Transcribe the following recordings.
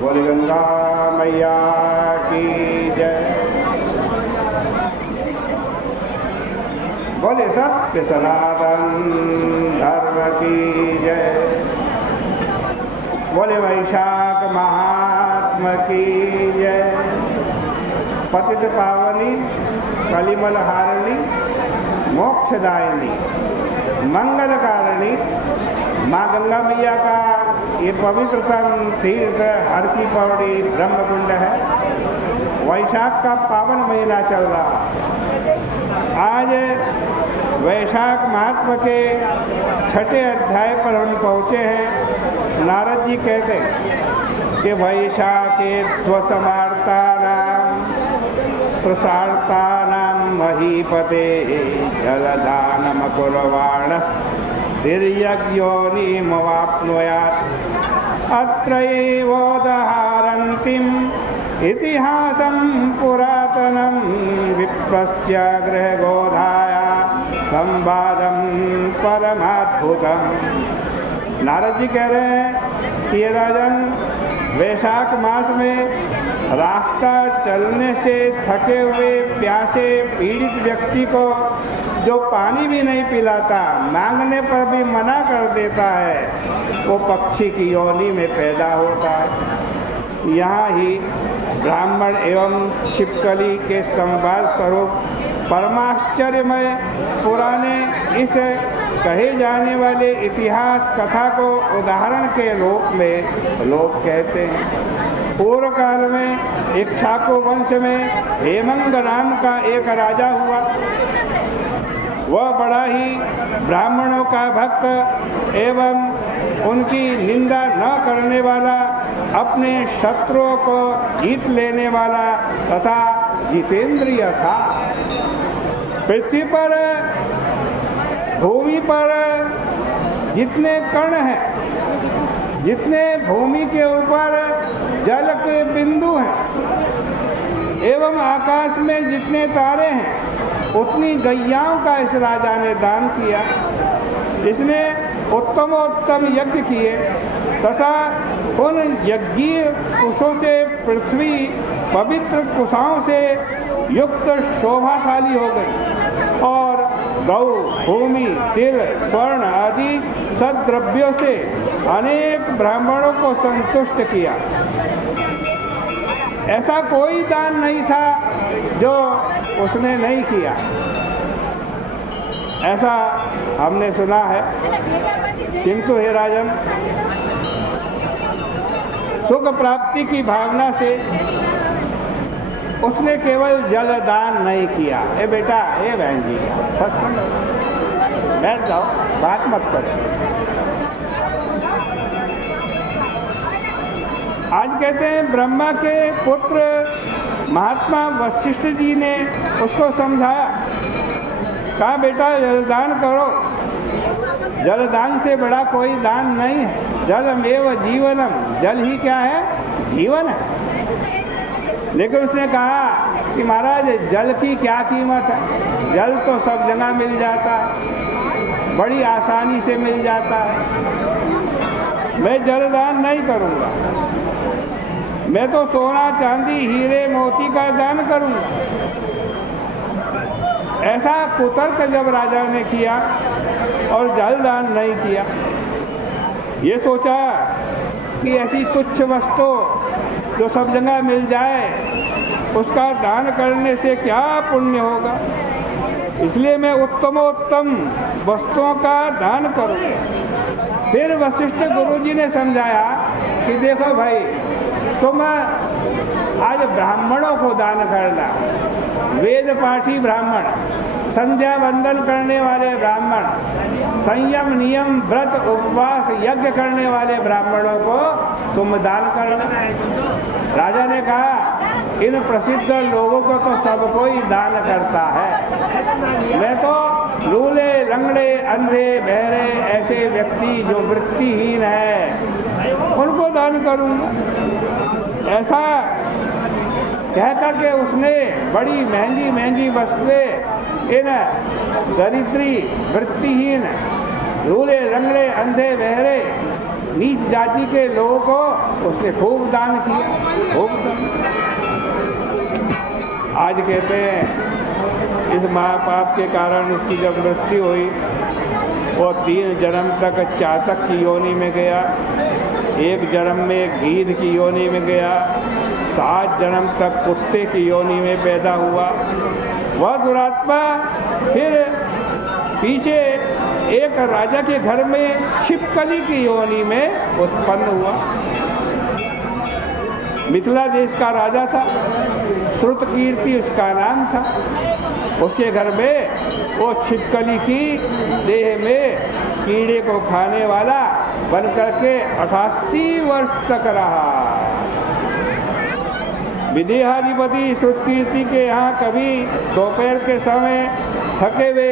बोल गंगा मैया की जय। बोले सत्य सनातन धर्म की जय। बोले वैशाख महात्मा की जय। पतित पावनी कलिमल हारिणी मोक्षदायिनी मंगलकारिणी माँ गंगा मैया का ये पवित्रतम तीर्थ हर की पौड़ी ब्रह्मकुंड है। वैशाख का पावन महीना चल रहा। आज वैशाख महात्मा के छठे अध्याय पर हम पहुँचे हैं। नारद जी कहते हैं कि वैशाखे त्वसमार्तानां प्रसार्तानां महीपते जलदानम कुर्वाणः तिर्यग्योनिमवाप्नुयात् अत्रैवोदहारन्तीम् इतिहासं पुरातनं विप्रस्य गृहगोधाया संवादं परमाद्भुतम्। नारद जी कह रहे हैं कि ये राजन वैशाख मास में रास्ता चलने से थके हुए प्यासे पीड़ित व्यक्ति को जो पानी भी नहीं पिलाता, मांगने पर भी मना कर देता है, वो पक्षी की योनि में पैदा होता है। यहाँ ही ब्राह्मण एवं छिपकली के संवाद स्वरूप परमाश्चर्यमय पुराने इस कहे जाने वाले इतिहास कथा को उदाहरण के रूप में लोग कहते हैं। पूर्व काल में इक्ष्वाकु वंश में हेमंग नाम का एक राजा हुआ। वह बड़ा ही ब्राह्मणों का भक्त एवं उनकी निंदा न करने वाला, अपने शत्रुओं को जीत लेने वाला तथा जितेंद्रिय था। पृथ्वी पर भूमि पर जितने कण हैं, जितने भूमि के ऊपर जल के बिंदु हैं एवं आकाश में जितने तारे हैं, उतनी गैयाओं का इस राजा ने दान किया। इसने उत्तमोत्तम यज्ञ किए तथा उन यज्ञीय कुशों से पृथ्वी पवित्र कुशाओं से युक्त शोभाशाली हो गई और गौ, भूमि, तिल, स्वर्ण आदि सद्द्रव्यों से अनेक ब्राह्मणों को संतुष्ट किया। ऐसा कोई दान नहीं था जो उसने नहीं किया। ऐसा हमने सुना है। किंतु हे राजन, सुख प्राप्ति की भावना से उसने केवल जल दान नहीं किया। ए बेटा, ए बहन जी, सत्संग बैठ जाओ, बात मत करो। आज कहते हैं ब्रह्मा के पुत्र महात्मा वशिष्ठ जी ने उसको समझाया, कहा बेटा जलदान करो। जलदान से बड़ा कोई दान नहीं है। जलमेव जीवनम, जल ही क्या है? जीवन है। लेकिन उसने कहा कि महाराज जल की क्या कीमत है? जल तो सब जगह मिल जाता है, बड़ी आसानी से मिल जाता है। मैं जलदान नहीं करूँगा। मैं तो सोना चांदी हीरे मोती का दान करूँगा। ऐसा कुतर्क जब राजा ने किया और जलदान नहीं किया, ये सोचा कि ऐसी तुच्छ वस्तु जो सब जगह मिल जाए, उसका दान करने से क्या पुण्य होगा, इसलिए मैं उत्तमोत्तम वस्तुओं का दान करूँ। फिर वशिष्ठ गुरुजी ने समझाया कि देखो भाई, तुम आज ब्राह्मणों को दान करना, वेद पाठी ब्राह्मण, संध्या वंदन करने वाले ब्राह्मण, संयम नियम व्रत उपवास यज्ञ करने वाले ब्राह्मणों को तुम दान करना। राजा ने कहा इन प्रसिद्ध लोगों को तो सब कोई दान करता है, मैं तो लूले लंगड़े अंधे बहरे ऐसे व्यक्ति जो वृत्तिहीन है उनको दान करूँगा। ऐसा कह करके उसने बड़ी महंगी महंगी वस्तुएं इन दरिद्री वृत्तिहीन लूले लंगड़े अंधे बहरे नीच जाति के लोगों को उसने खूब दान किया, खूब दान। आज कहते हैं इस महापाप के कारण उसकी जब मृत्यु हुई वो 3 जन्म तक चातक की योनि में गया, 1 जन्म में गीध की योनि में गया, 7 जन्म तक कुत्ते की योनि में पैदा हुआ। वह दुरात्मा फिर पीछे एक राजा के घर में छिपकली की योनि में उत्पन्न हुआ। मिथिला देश का राजा था, श्रुतकीर्ति उसका नाम था। उसके घर में वो छिपकली की देह में कीड़े को खाने वाला बनकर के 88 वर्ष तक रहा। विदेहाधिपति श्रुतकीर्ति के यहाँ कभी दोपहर के समय थके हुए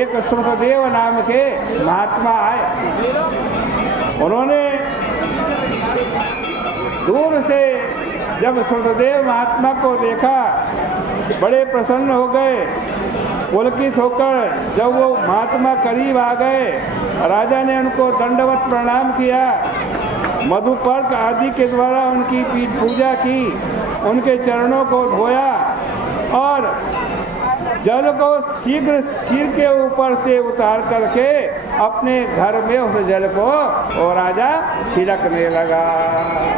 एक श्रुतदेव नाम के महात्मा आए। उन्होंने दूर से जब श्रुतदेव महात्मा को देखा बड़े प्रसन्न हो गए। पुलकित होकर जब वो महात्मा करीब आ गए, राजा ने उनको दंडवत प्रणाम किया, मधुपर्क आदि के द्वारा उनकी पूजा की, उनके चरणों को धोया और जल को शीघ्र सिर के ऊपर से उतार करके अपने घर में उस जल को वो राजा छिड़कने लगा।